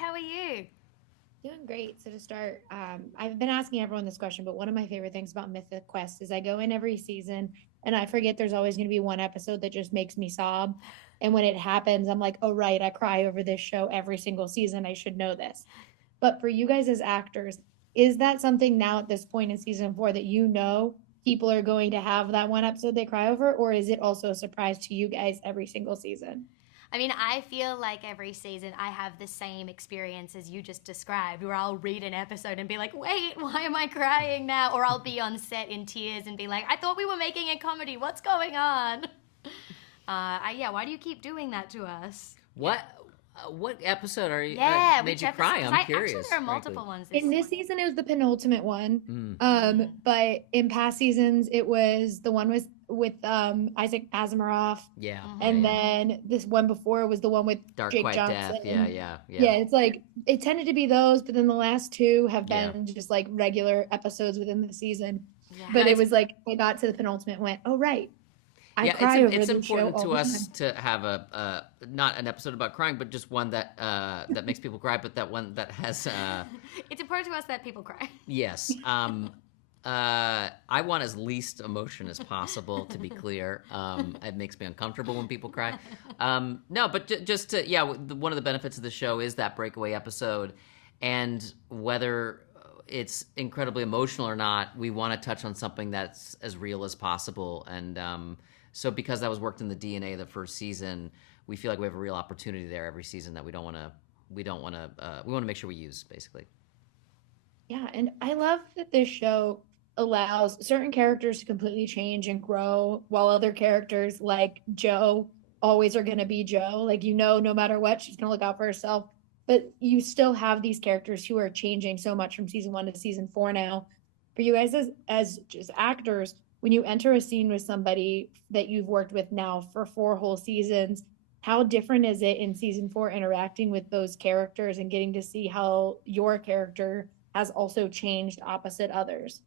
How are you? Doing great. So to start, I've been asking everyone this question, but one of my favorite things about Mythic Quest is I go in every season and I forget there's always going to be one episode that just makes me sob. And when it happens, I'm like, oh, right, I cry over this show every single season. I should know this. But for you guys as actors, is that something now at this point in season four that you know people are going to have that one episode they cry over? Or is it also a surprise to you guys every single season? I mean, I feel like every season I have the same experience as you just described, where I'll read an episode and be like, wait, why am I crying now? Or I'll be on set in tears and be like, I thought we were making a comedy. What's going on? Yeah, why do you keep doing that to us? What what episode are you Yeah, made which you episode? cry? 'Cause I'm actually, curious, there are frankly. multiple ones this In this season. season, it was the penultimate one. Mm. But in past seasons, it was the one with Isaac Asimov, Yeah, and yeah, yeah. then this one before was the one with Dark Jake White Death. Yeah, Johnson. yeah, Yeah, yeah. it's like it tended to be those, but then the last two have Yeah. been just like regular episodes within the season. Yeah. But No, it it's was like I got to the penultimate, and went, oh right, I yeah, cry over it's this show important all to the us time. to have a not an episode about crying, but just one that that makes people cry, but that one that has It's important to us that people cry. yes. I want as least emotion as possible, to be clear. It makes me uncomfortable when people cry. No, but just to, yeah, one of the benefits of the show is that breakaway episode. And whether it's incredibly emotional or not, we want to touch on something that's as real as possible. And so because that was worked in the DNA of the first season, we feel like we have a real opportunity there every season that we want to make sure we use, basically. Yeah, and I love that this show allows certain characters to completely change and grow, while other characters like Joe always are going to be Joe. Like, no matter what, she's going to look out for herself. But you still have these characters who are changing so much from season one to season four now. For you guys as just actors, when you enter a scene with somebody that you've worked with now for four whole seasons, how different is it in season four interacting with those characters and getting to see how your character has also changed opposite others?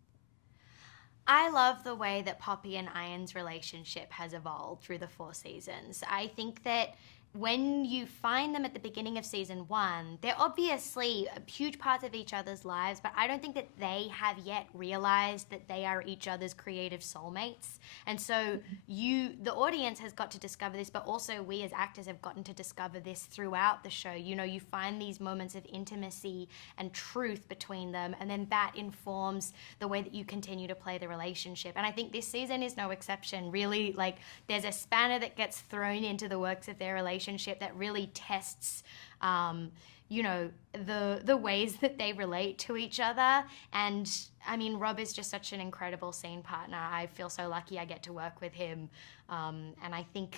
I love the way that Poppy and Iron's relationship has evolved through the four seasons. I think that when you find them at the beginning of season one, they're obviously huge parts of each other's lives, but I don't think that they have yet realized that they are each other's creative soulmates. And so the audience has got to discover this, but also we as actors have gotten to discover this throughout the show. You know, you find these moments of intimacy and truth between them, and then that informs the way that you continue to play the relationship. And I think this season is no exception. Really, like, there's a spanner that gets thrown into the works of their relationship that really tests you know, the ways that they relate to each other. And I mean, Rob is just such an incredible scene partner. I feel so lucky I get to work with him. And I think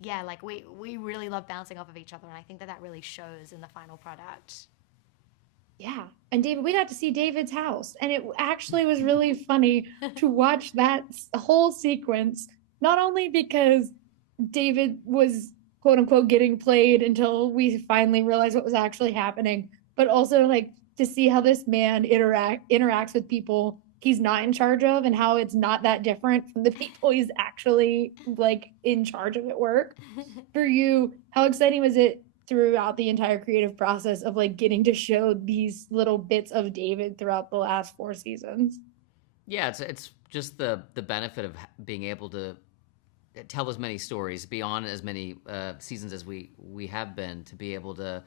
yeah, like we really love bouncing off of each other, and I think that really shows in the final product. Yeah. And David, we got to see David's house, and it actually was really funny to watch that whole sequence, not only because David was quote unquote getting played until we finally realized what was actually happening, but also like to see how this man interacts with people he's not in charge of, and how it's not that different from the people he's actually like in charge of at work. For you, how exciting was it throughout the entire creative process of like getting to show these little bits of David throughout the last four seasons? Yeah, it's just the benefit of being able to tell as many stories, be on as many seasons as we have been, to be able to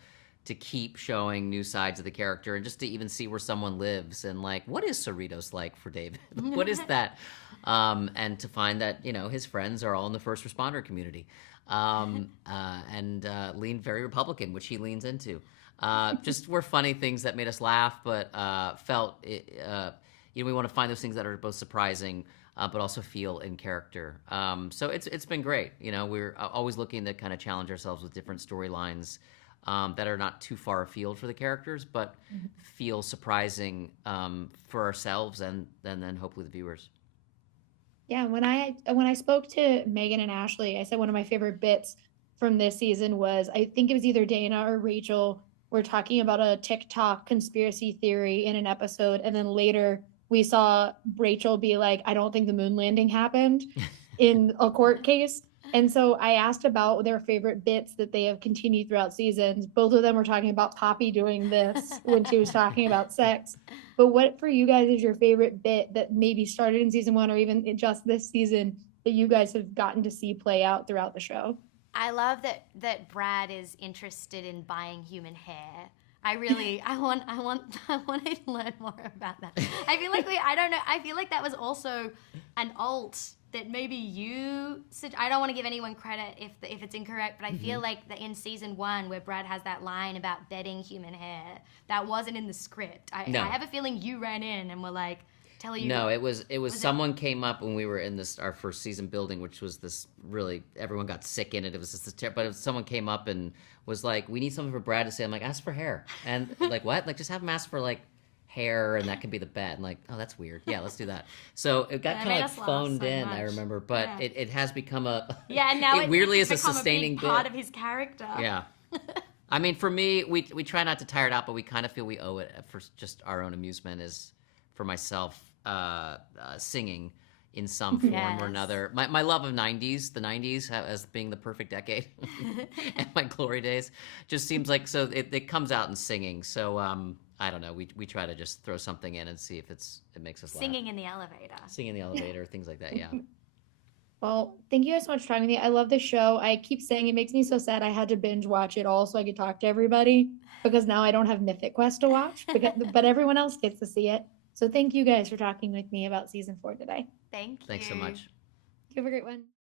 keep showing new sides of the character, and just to even see where someone lives, and like, what is Cerritos like for David? What is that? And to find that, you know, his friends are all in the first responder community, and lean very Republican, which he leans into. Just were funny things that made us laugh, but felt you know, we want to find those things that are both surprising, but also feel in character. So it's been great. You know, we're always looking to kind of challenge ourselves with different storylines that are not too far afield for the characters, but feel surprising for ourselves and then hopefully the viewers. Yeah, when I spoke to Megan and Ashley, I said one of my favorite bits from this season was, I think it was either Dana or Rachel were talking about a TikTok conspiracy theory in an episode, and then later we saw Rachel be like, "I don't think the moon landing happened," in a court case. And so I asked about their favorite bits that they have continued throughout seasons. Both of them were talking about Poppy doing this when she was talking about sex. But what for you guys is your favorite bit that maybe started in season 1 or even just this season that you guys have gotten to see play out throughout the show? I love that Brad is interested in buying human hair. I wanted to learn more about that. I feel like I don't know. I feel like that was also an alt that maybe I don't want to give anyone credit if it's incorrect, but I feel like that in season 1 where Brad has that line about bedding human hair, that wasn't in the script. I have a feeling you ran in and were like, No, it was someone came up when we were in our first season building, which was this really, everyone got sick in it. It was just someone came up and was like, we need something for Brad to say. I'm like, ask for hair. And like, what? Like, just have him ask for like hair and that could be the bed. And like, oh, that's weird. Yeah, let's do that. So it got kind of like phoned in, I remember, but it has become now it weirdly is a sustaining a big part of his character. Yeah. I mean, for me, we try not to tire it out, but we kind of feel we owe it for just our own amusement is for myself, singing in some form or another. My love of the 90s as being the perfect decade and my glory days just seems like, so it comes out in singing. So I don't know, we try to just throw something in and see if it makes us laugh. Singing in the elevator, things like that. Yeah. Well, thank you guys so much for talking to me. I love the show. I keep saying it makes me so sad I had to binge watch it all so I could talk to everybody because now I don't have Mythic Quest to watch, but everyone else gets to see it. So thank you guys for talking with me about season 4 today. Thank you. Thanks so much. You have a great one.